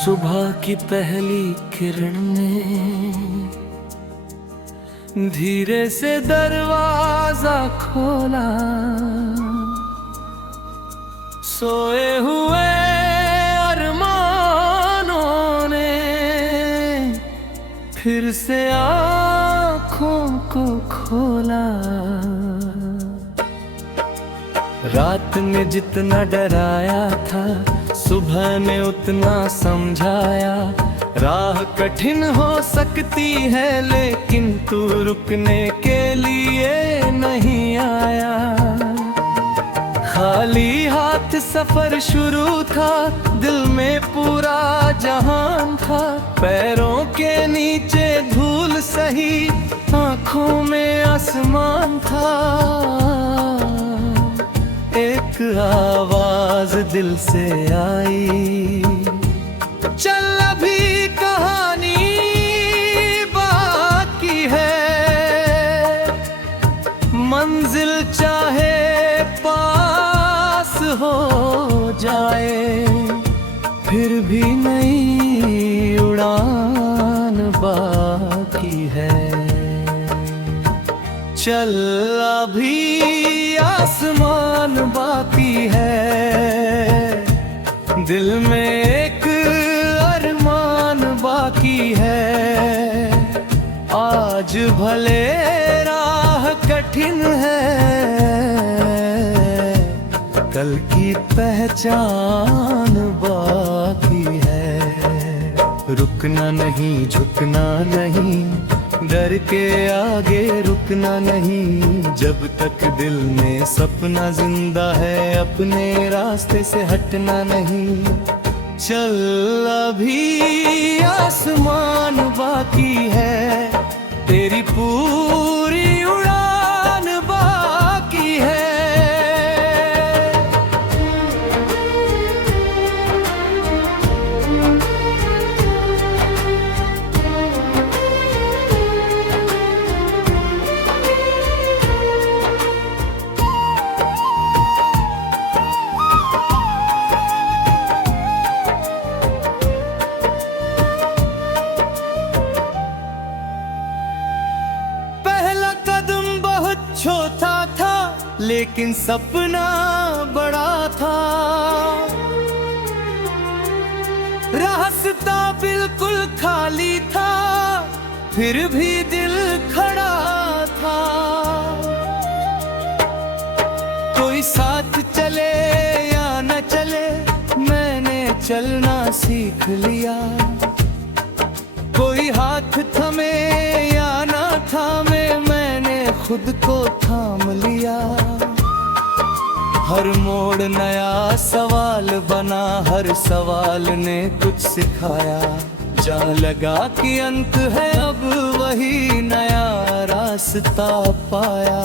सुबह की पहली किरण ने धीरे से दरवाजा खोला। सोए हुए अरमानों ने फिर से आँखों को खोला। रात ने जितना डराया था, सुबह ने उतना समझाया। राह कठिन हो सकती है लेकिन तू रुकने के लिए नहीं आया। खाली हाथ सफर शुरू था, दिल में पूरा जहान था। पैरों के नीचे धूल सही, आँखों में आसमान था। एक आवाज दिल से आई, चल अभी कहानी बाकी है। मंजिल चाहे पास हो जाए, फिर भी नई उड़ान बाकी है। चल अभी आसमान बाकी है, दिल में एक अरमान बाकी है। आज भले राह कठिन है, कल की पहचान बाकी है। रुकना नहीं, झुकना नहीं, डर के आगे रुकना नहीं। जब तक दिल में सपना जिंदा है, अपने रास्ते से हटना नहीं। चल अभी आसमान बाकी है, तेरी पूरी उड़ान बाकी है। छोटा था लेकिन सपना बड़ा था। रास्ता बिल्कुल खाली था, फिर भी दिल खड़ा था। कोई साथ चले या न चले, मैंने चलना सीख लिया। कोई हाथ थमे या ना थामे, मैंने खुद को थाम लिया। हर मोड़ नया सवाल बना, हर सवाल ने कुछ सिखाया। जहाँ लगा कि अंत है, अब वही नया रास्ता पाया।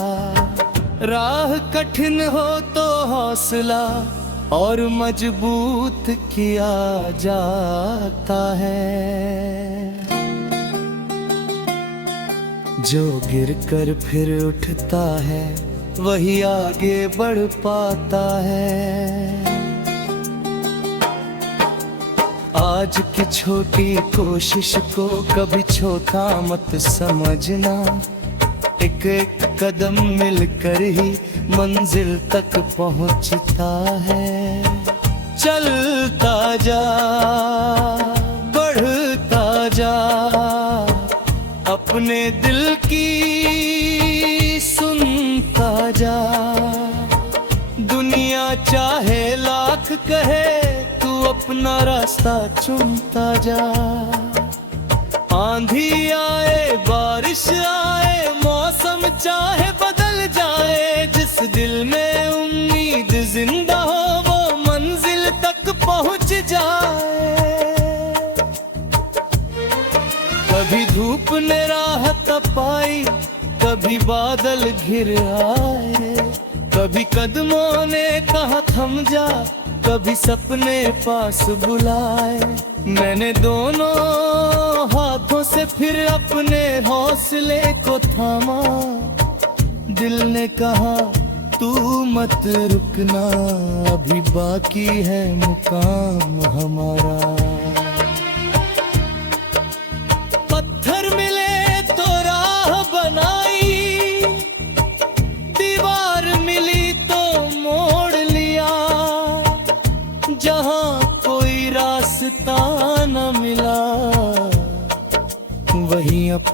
राह कठिन हो तो हौसला और मजबूत किया जाता है। जो गिरकर फिर उठता है, वही आगे बढ़ पाता है। आज की छोटी कोशिश को कभी छोटा मत समझना। एक एक कदम मिलकर ही मंजिल तक पहुंचता है। चलता जा, बढ़ता जा, अपने दिल की सुनता जा। दुनिया चाहे लाख कहे, तू अपना रास्ता चुनता जा। आंधी आए, बारिश आए, मौसम चाहे बदल जाए, जिस दिल में उम्मीद जिंदा हो, वो मंजिल तक पहुंच जाए। कभी धूप ने राह तपाई, कभी बादल घिर आए। कभी कदमों ने कहा थम जा, कभी सपने पास बुलाए। मैंने दोनों हाथों से फिर अपने हौसले को थामा। दिल ने कहा तू मत रुकना, अभी बाकी है मुकाम हमारा।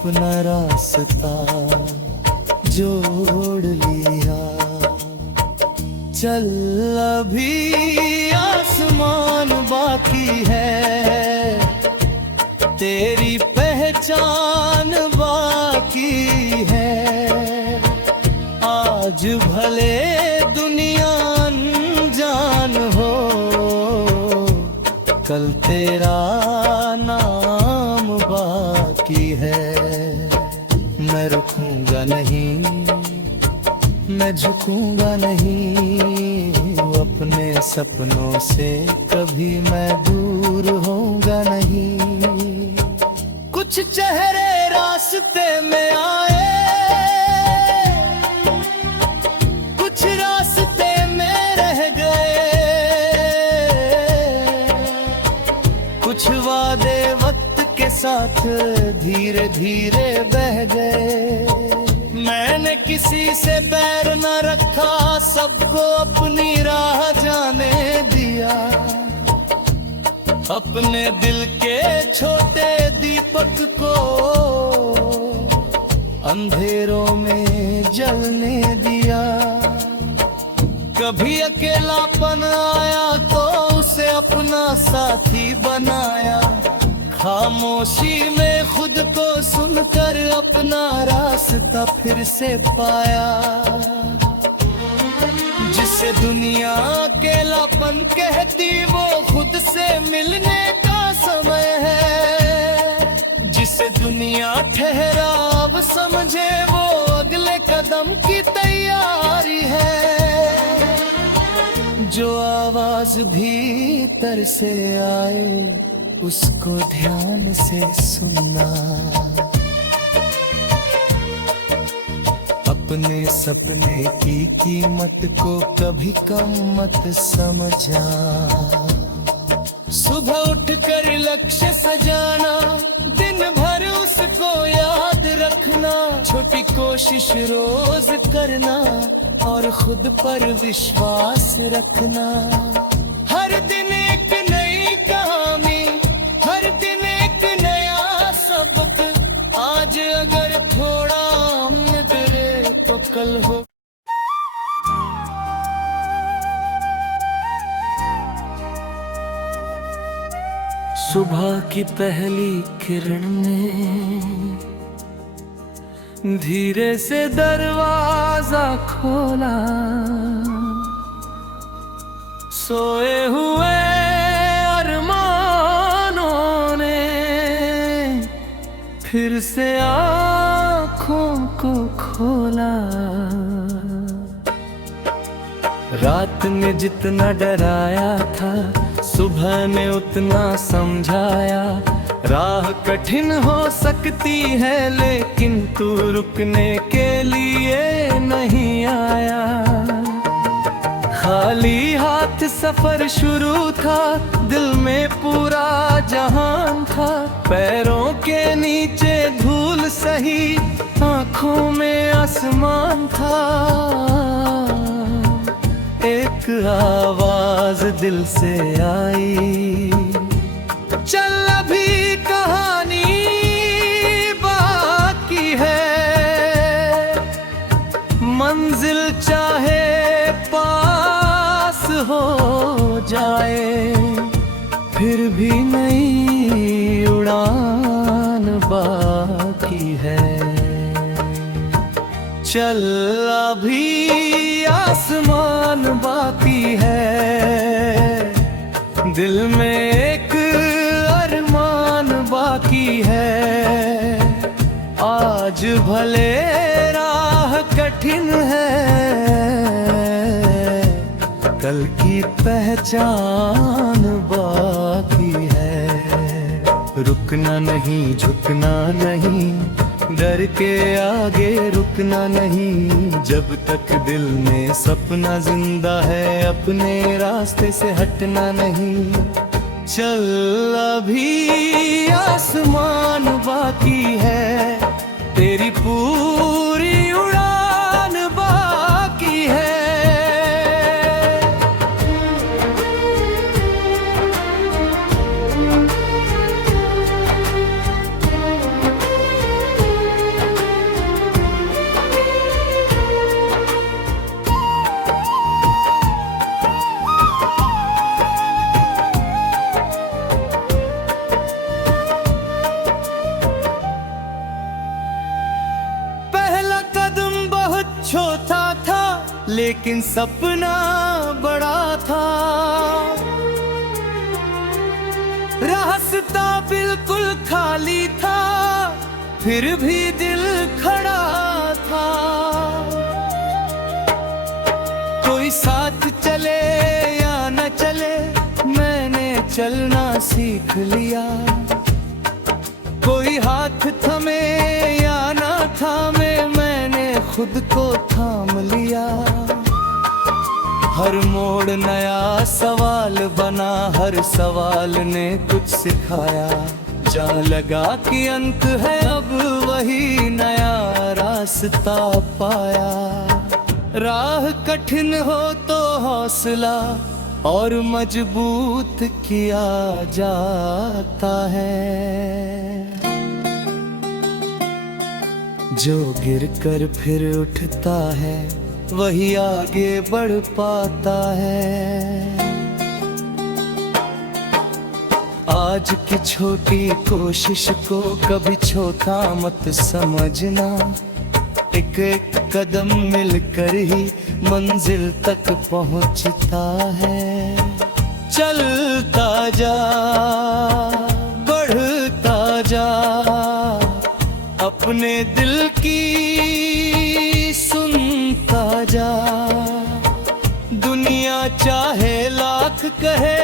अपना रास्ता जोड़ लिया। चल अभी आसमान बाकी है, तेरी पहचान बाकी है। आज भले दुनिया अनजान हो, कल तेरा नाम बाकी है। मैं रुकूंगा नहीं, मैं झुकूंगा नहीं, अपने सपनों से कभी मैं दूर होऊंगा नहीं। कुछ चेहरे रास्ते में आए, कुछ रास्ते में रह गए, कुछ वादे वक्त के साथ धीरे धीरे बह गए। मैंने किसी से बैर न रखा, सबको अपनी राह जाने दिया। अपने दिल के छोटे दीपक को अंधेरों में जलने दिया। कभी अकेलापन आया तो उसे अपना साथी बनाया। खामोशी में खुद को सुनकर अपना रास्ता फिर से पाया। जिसे दुनिया अकेलापन कहती वो खुद से मिलने का समय है। जिसे दुनिया ठहराव समझे वो अगले कदम की तैयारी है। जो आवाज भीतर से आए उसको ध्यान से सुनना। अपने सपने की कीमत को कभी कम मत समझा। सुबह उठकर लक्ष्य सजाना, दिन भर उसको याद रखना। छोटी कोशिश रोज करना और खुद पर विश्वास रखना। हर दिन एक नई कहानी, हर दिन एक नया सबक। आज अगर थोड़ा उम्मीद रहे तो कल हो। सुबह की पहली किरण ने धीरे से दरवाजा खोला। सोए हुए अरमानों ने फिर से आँखों को खोला। रात ने जितना डराया था सुबह ने उतना समझाया। राह कठिन हो सकती है लेकिन तू रुकने के लिए नहीं आया। खाली हाथ सफर शुरू था, दिल में पूरा जहान था। पैरों के नीचे धूल सही, आँखों में आसमान था। एक आवाज दिल से आई, चल अभी कहानी बाकी है। मंजिल चाहे पास हो जाए फिर भी नई उड़ान बाकी है। चल अभी आसमान बाकी है। दिल में एक अरमान बाकी है। आज भले राह कठिन है, कल की पहचान बाकी है। रुकना नहीं, झुकना नहीं, डर के आगे रुकना नहीं। जब तक दिल में सपना जिंदा है अपने रास्ते से हटना नहीं। चल अभी आसमान बाकी है, तेरी पूरी उड़ान बाकी है। लेकिन सपना बड़ा था। रास्ता बिल्कुल खाली था, फिर भी दिल खड़ा था। कोई साथ चले या न चले, मैंने चलना सीख लिया। कोई हाथ थमे या ना थामे, मैंने खुद को थाम लिया। हर मोड़ नया सवाल बना, हर सवाल ने कुछ सिखाया। जहाँ लगा कि अंत है, अब वही नया रास्ता पाया। राह कठिन हो तो हौसला और मजबूत किया जाता है। जो गिर कर फिर उठता है, वही आगे बढ़ पाता है। आज की छोटी कोशिश को कभी छोटा मत समझना। एक एक कदम मिलकर ही मंजिल तक पहुंचता है। चलता जा, बढ़ता जा, अपने दिल की सुनता जा। दुनिया चाहे लाख कहे,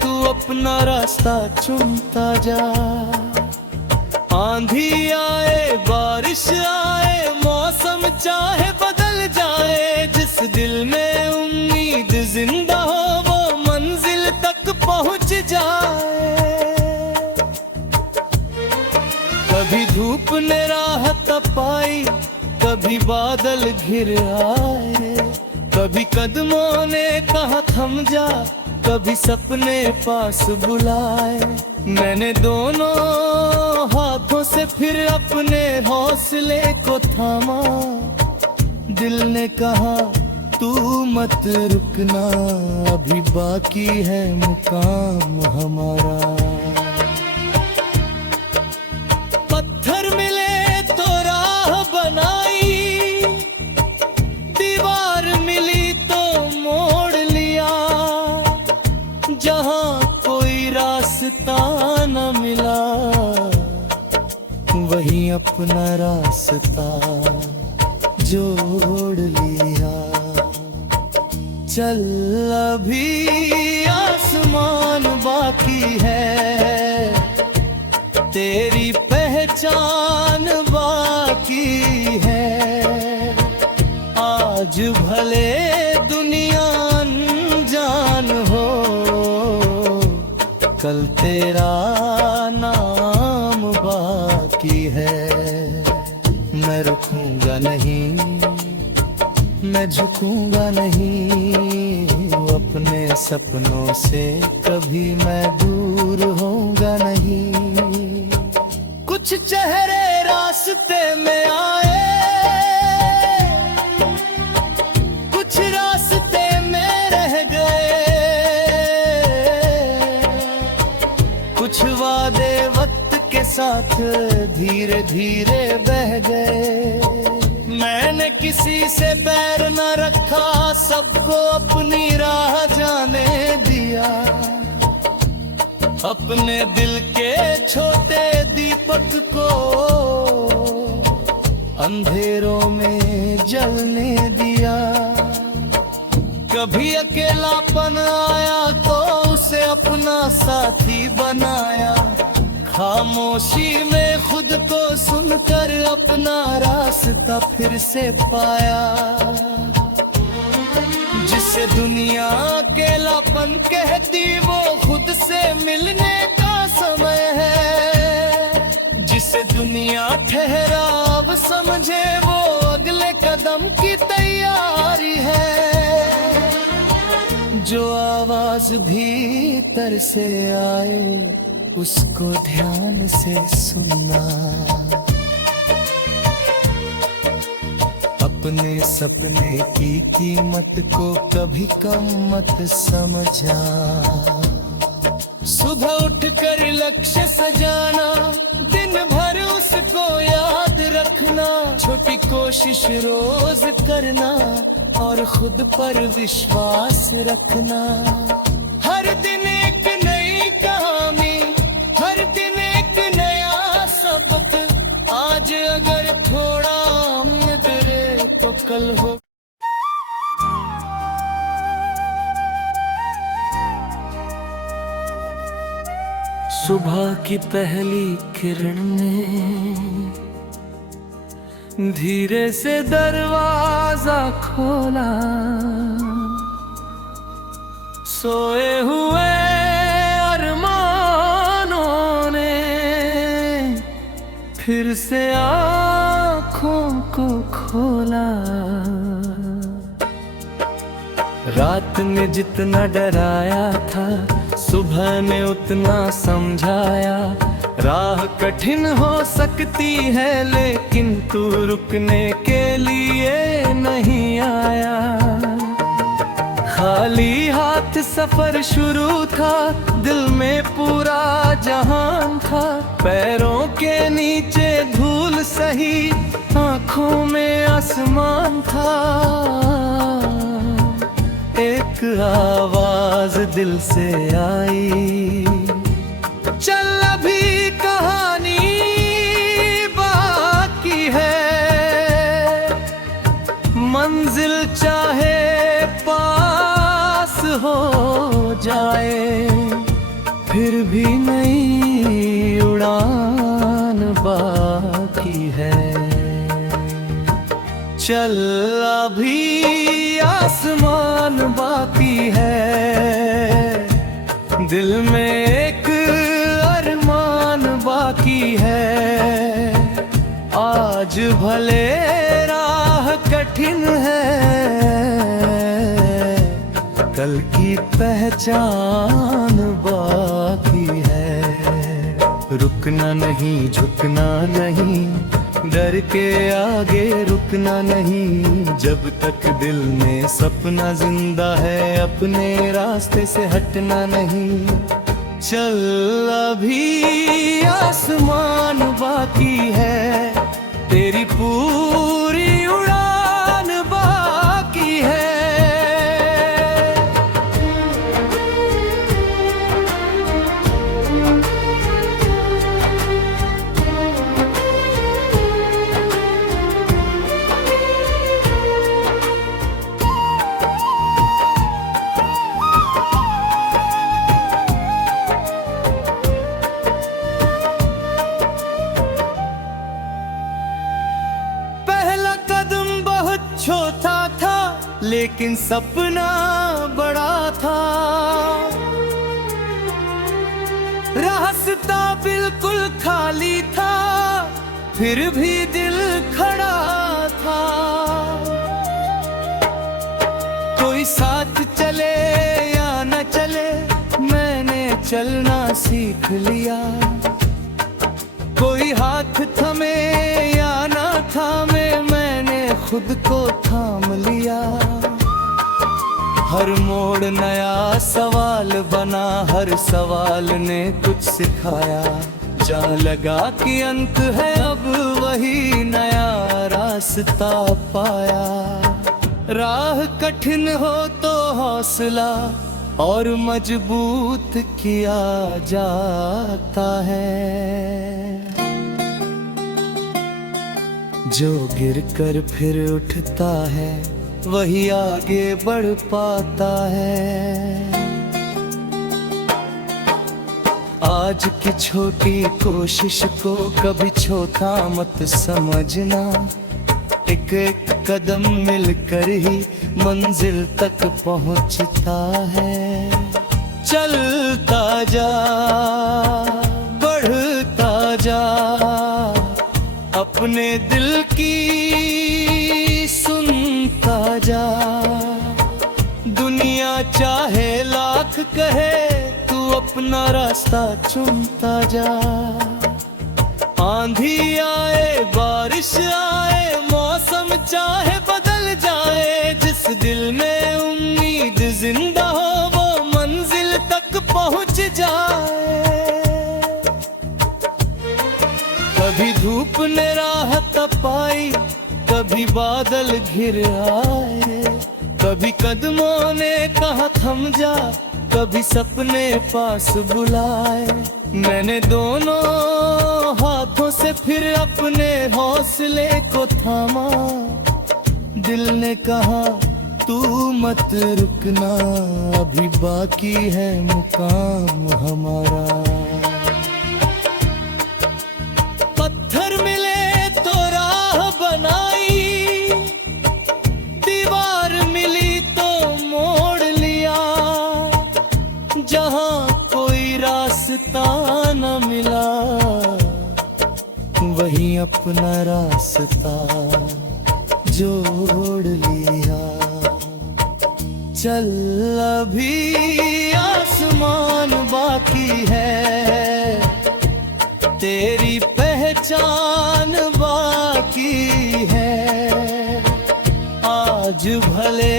तू अपना रास्ता चुनता जा। आंधी आए बारिश आए, मौसम चाहे बदल जाए, जिस दिल में उम्मीद जिंदा हो, वो मंजिल तक पहुंच जाए। कभी धूप ने राह तपाई, कभी बादल घिर आए। कभी कदमों ने कहा थम जा, कभी सपने पास बुलाए। मैंने दोनों हाथों से फिर अपने हौसले को थामा। दिल ने कहा तू मत रुकना, अभी बाकी है मुकाम हमारा। पत्थर मिले तो राह बनाई, दीवार मिली तो मोड़ लिया। जहाँ कोई रास्ता न मिला, वही अपना रास्ता जोड़ लिया। चल अभी आसमान बाकी है, तेरी पहचान बाकी है। आज भले दुनिया अनजान हो, कल तेरा नाम बाकी है। मैं रुकूंगा नहीं, मैं झुकूंगा नहीं, अपने सपनों से कभी मैं दूर होऊंगा नहीं। कुछ चेहरे रास्ते में आए, कुछ रास्ते में रह गए। कुछ वादे वक्त के साथ धीरे धीरे बह गए। मैंने किसी से बैर न रखा, सबको अपनी राह जाने दिया। अपने दिल के छोटे दीपक को अंधेरों में जलने दिया। कभी अकेलापन आया तो उसे अपना साथी बनाया। खामोशी में खुद को सुनकर अपना रास्ता फिर से पाया। जिसे दुनिया अकेलापन कहती, वो खुद से मिलने का समय है। जिसे दुनिया ठहराव समझे, वो अगले कदम की तैयारी है। जो आवाज भीतर से आए, उसको ध्यान से सुनना। अपने सपने की कीमत को कभी कम मत समझा। सुबह उठकर लक्ष्य सजाना, दिन भर उसको याद रखना। छोटी कोशिश रोज करना, और खुद पर विश्वास रखना। हर दिन एक नई कहानी, हर दिन एक नया सबक। आज अगर थोड़ा उम्मीद रहे तो कल हो। सुबह की पहली किरण में धीरे से दरवाजा खोला, सोए हुए अरमानों ने फिर से आँखों को खोला। रात ने जितना डराया था, सुबह ने उतना समझाया। राह कठिन हो सकती है लेकिन तू रुकने के लिए नहीं आया। खाली हाथ सफर शुरू था, दिल में पूरा जहान था। पैरों के नीचे धूल सही, आँखों में आसमान था। एक आवाज दिल से आई, चल अभी कहानी बाकी है। मंजिल चाहे पास हो जाए, फिर भी नई उड़ान बाकी है। चल अभी आसमान बाकी है, दिल में एक अरमान बाकी है। आज भले राह कठिन है, कल की पहचान बाकी है। रुकना नहीं, झुकना नहीं, डर के आगे रुकना नहीं। जब तक दिल में सपना जिंदा है, अपने रास्ते से हटना नहीं। चल अभी आसमान बाकी है, तेरी पूरी उड़ान बाकी है। छोटा था लेकिन सपना बड़ा था। रास्ता बिल्कुल खाली था, फिर भी दिल खड़ा था। कोई साथ चले या न चले, मैंने चलना सीख लिया। कोई हाथ थमे या ना थामे, मैंने खुद को थाम लिया। हर मोड़ नया सवाल बना, हर सवाल ने कुछ सिखाया। जहाँ लगा कि अंत है, अब वही नया रास्ता पाया। राह कठिन हो तो हौसला और मजबूत किया जाता है। जो गिर कर फिर उठता है, वही आगे बढ़ पाता है। आज की छोटी कोशिश को कभी छोटा मत समझना। एक एक कदम मिलकर ही मंजिल तक पहुंचता है। चलता जा, बढ़ता जा, अपने दिल की सुनता जा। दुनिया चाहे लाख कहे, तू अपना रास्ता चुनता जा। आंधी आए, बारिश आए, मौसम चाहे बदल जाए, जिस दिल में उम्मीद जिंदा हो, वो मंजिल तक पहुंच जाए। कभी धूप ने राह तपाई, कभी बादल घिर आए, कभी कदमों ने कहा थम जा, कभी सपने पास बुलाए। मैंने दोनों हाथों से फिर अपने हौसले को थामा। दिल ने कहा तू मत रुकना, अभी बाकी है मुकाम हमारा। पत्थर मिले तो राह बनाई, दीवार मिली तो मोड़ लिया। जहां कोई रास्ता न मिला, वहीं अपना रास्ता जोड़ लिया। चल अभी आसमान बाकी है, तेरी पहचान बाकी है। आज भले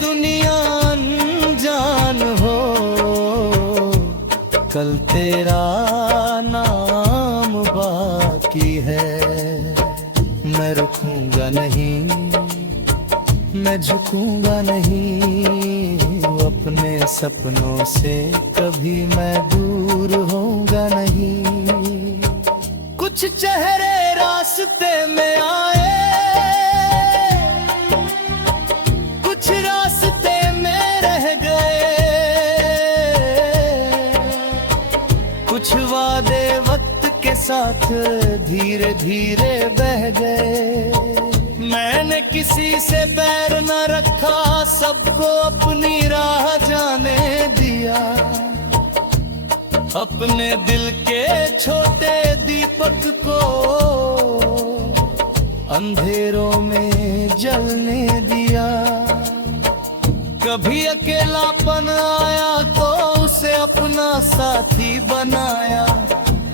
दुनिया अनजान हो, कल तेरा नाम बाकी है। मैं रुकूंगा नहीं, मैं झुकूंगा नहीं, अपने सपनों से कभी मैं दूर होऊंगा नहीं। कुछ चेहरे रास्ते में आए, कुछ रास्ते में रह गए। कुछ वादे वक्त के साथ धीरे धीरे बह गए। मैंने किसी से बैर न रखा, सबको अपनी राह जाने दिया। अपने दिल के छोटे दीपक को अंधेरों में जलने दिया। कभी अकेलापन आया तो उसे अपना साथी बनाया।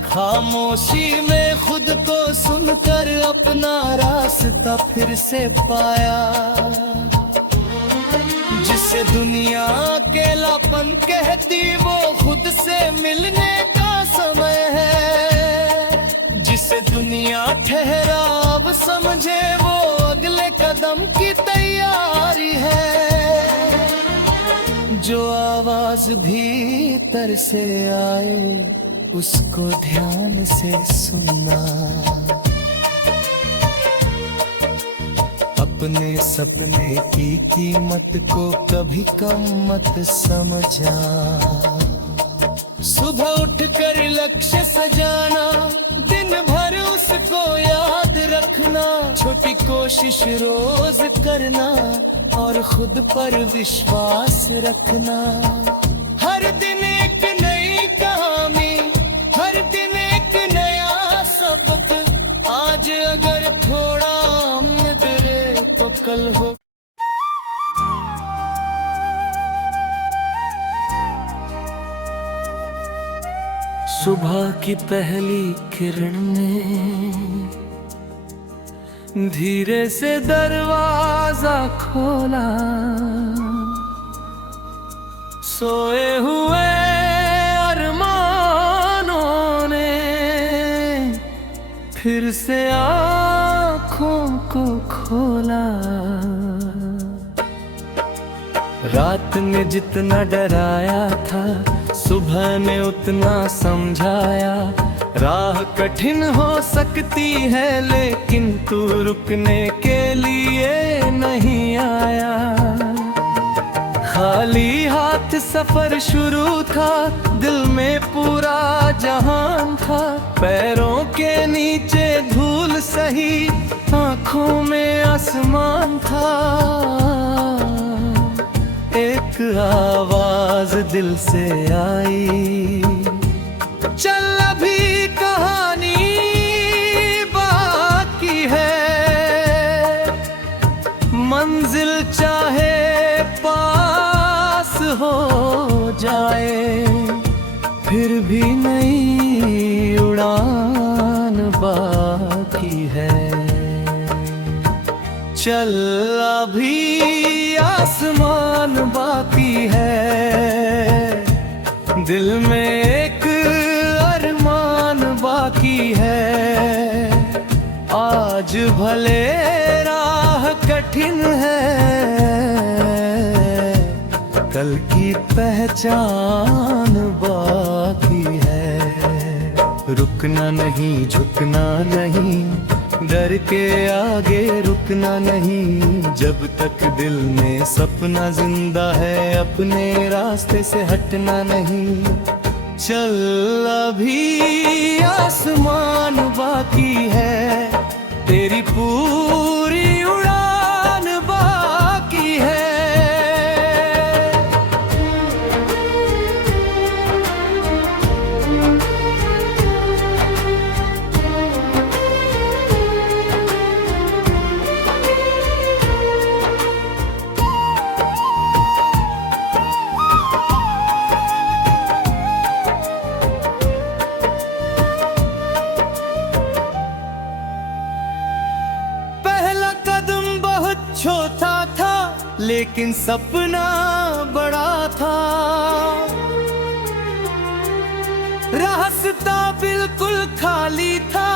खामोशी में खुद को सुनकर अपना रास्ता फिर से पाया। जिसे दुनिया अकेलापन कहती, वो खुद से मिलने का समय है। जिसे दुनिया ठहराव समझे, वो अगले कदम की तैयारी है। जो आवाज भीतर से आए, उसको ध्यान से सुनना। अपने सपने की कीमत को कभी कम मत समझा। सुबह उठकर लक्ष्य सजाना, दिन भर उसको याद रखना। छोटी कोशिश रोज करना और खुद पर विश्वास रखना। हर दिन एक नई कहानी, हर दिन एक नया सबक। आज अगर थोड़ा उम्मीद रहे तो कल हो। सुबह की पहली किरण ने धीरे से दरवाजा खोला। सोए हुए अरमानों ने फिर से आँखों को खोला। रात ने जितना डराया था, सुबह ने उतना समझाया। राह कठिन हो सकती है, लेकिन तू रुकने के लिए नहीं आया। खाली हाथ सफर शुरू था, दिल में पूरा जहान था। पैरों के नीचे धूल सही, आँखों में आसमान था। एक आवाज दिल से आई, चल अभी कहानी बाकी है। मंजिल चाहे पास हो जाए, फिर भी नई उड़ान बाकी है। चल अभी आसमान बाकी है, दिल में एक अरमान बाकी है। आज भले राह कठिन है, कल की पहचान बाकी है। रुकना नहीं, झुकना नहीं, डर के आगे रुकना नहीं। जब तक दिल में सपना जिंदा है, अपने रास्ते से हटना नहीं। चल अभी आसमान बाकी है, तेरी पूरी उड़ान बाकी है। छोटा था लेकिन सपना बड़ा था। रास्ता बिल्कुल खाली था,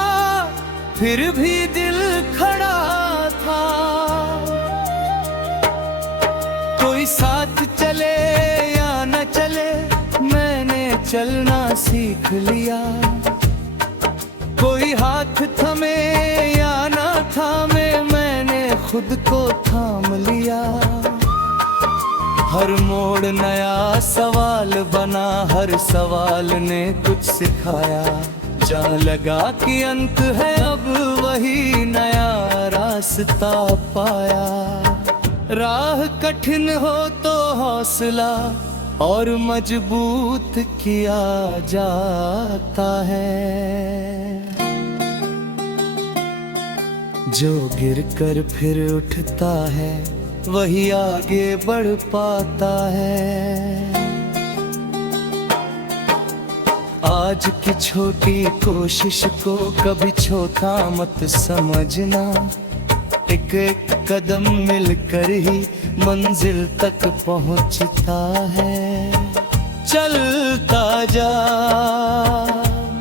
फिर भी दिल खड़ा था। कोई साथ चले या न चले, मैंने चलना सीख लिया। कोई हाथ थमे या ना थामे, मैंने खुद को थाम लिया। हर मोड़ नया सवाल बना, हर सवाल ने कुछ सिखाया। जान लगा कि अंत है, अब वही नया रास्ता पाया। राह कठिन हो तो हौसला और मजबूत किया जाता है। जो गिर कर फिर उठता है, वही आगे बढ़ पाता है। आज की छोटी कोशिश को कभी छोटा मत समझना। एक एक कदम मिलकर ही मंजिल तक पहुंचता है। चलता जा,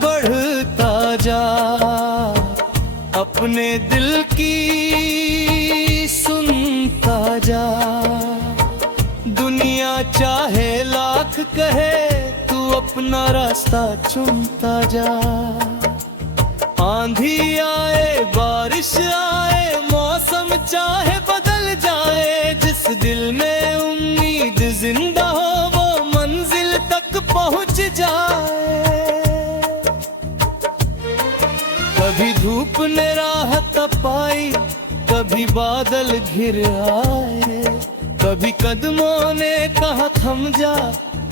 बढ़ता जा, अपने दिल की सुनता जा। दुनिया चाहे लाख कहे, तू अपना रास्ता चुनता जा। आंधी आए, बारिश आए, मौसम चाहे बदल जाए, जिस दिल में उम्मीद जिंदा हो, वो मंजिल तक पहुंच जाए। कभी धूप ने राह तपाई, कभी बादल घिर आए। कभी कदमों ने कहा थम जा,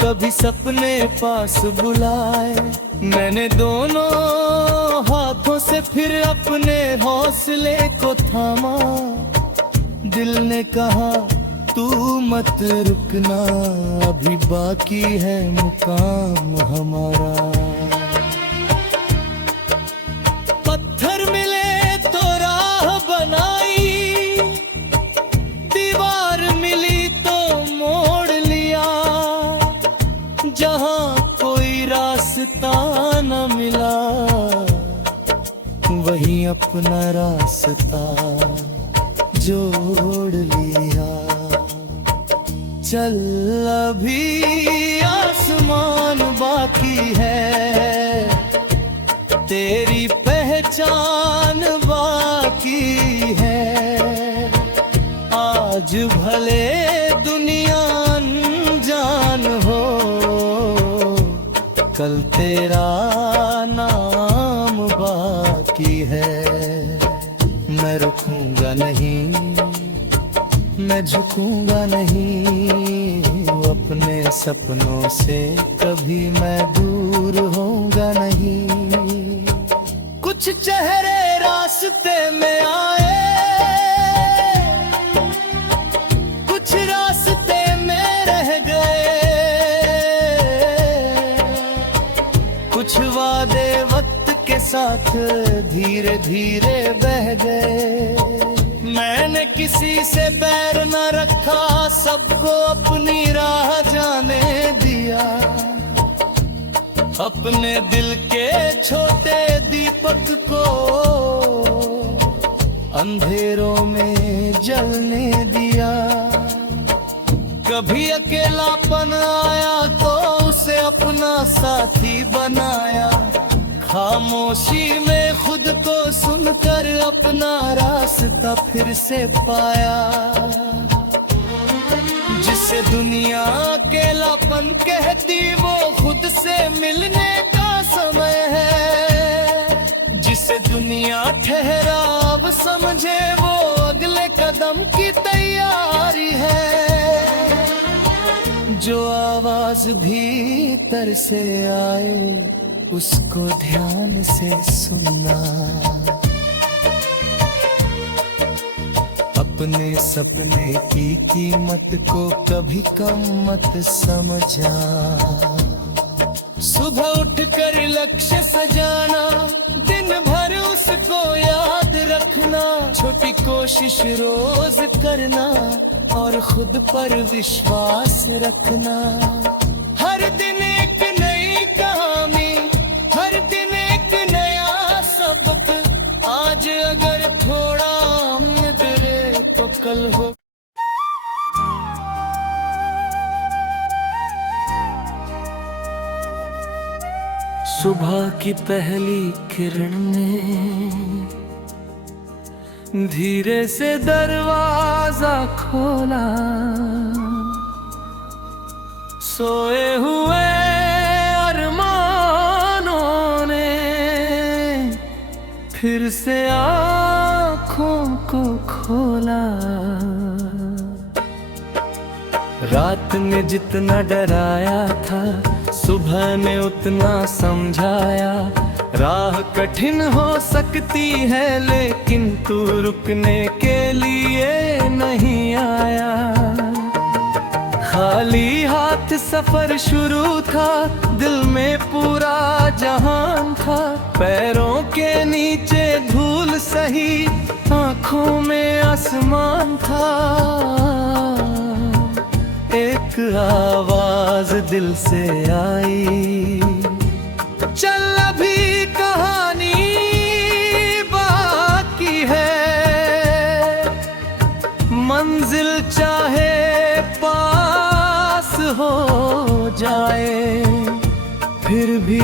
कभी सपने पास बुलाए। मैंने दोनों हाथों से फिर अपने हौसले को थामा। दिल ने कहा तू मत रुकना, अभी बाकी है मुकाम हमारा। पत्थर मिले तो राह बनाई, दीवार मिली तो मोड़ लिया। जहाँ कोई रास्ता न मिला, वही अपना रास्ता जोड़ लिया। चल अभी आसमान बाकी है, तेरी पहचान बाकी है। आज भले दुनिया अनजान हो, कल तेरा नाम बाकी है। मैं रुकूंगा नहीं, मैं झुकूंगा नहीं, अपने सपनों से कभी मैं दूर होऊंगा नहीं। कुछ चेहरे रास्ते में आए, कुछ रास्ते में रह गए। कुछ वादे वक्त के साथ धीरे धीरे बह गए। मैंने किसी से बैर न रखा, सबको अपनी राह जाने दिया। अपने दिल के छोटे दीपक को अंधेरों में जलने दिया। कभी अकेलापन आया तो उसे अपना साथी बनाया। खामोशी में खुद को सुनकर अपना रास्ता फिर से पाया। जिसे दुनिया अकेलापन कहती वो खुद से मिलने का समय है। जिसे दुनिया ठहराव समझे वो अगले कदम की तैयारी है। जो आवाज भीतर से आए उसको ध्यान से सुनना। अपने सपने की कीमत को कभी कम मत समझा। सुबह उठकर लक्ष्य सजाना, दिन भर उसको याद रखना। छोटी कोशिश रोज करना और खुद पर विश्वास रखना। हर दिन एक नई कहानी, हर दिन एक नया सबक। आज अगर थोड़ा उम्मीद रहे तो कल हो। सुबह की पहली किरण ने धीरे से दरवाजा खोला। सोए हुए अरमानों ने फिर से आँखों को खोला। रात ने जितना डराया था सुबह ने उतना समझाया। राह कठिन हो सकती है लेकिन तू रुकने के लिए नहीं आया। खाली हाथ सफर शुरू था, दिल में पूरा जहान था। पैरों के नीचे धूल सही, आँखों में आसमान था। एक आवाज दिल से आई, चल अभी कहानी बाकी है। मंजिल चाहे पास हो जाए फिर भी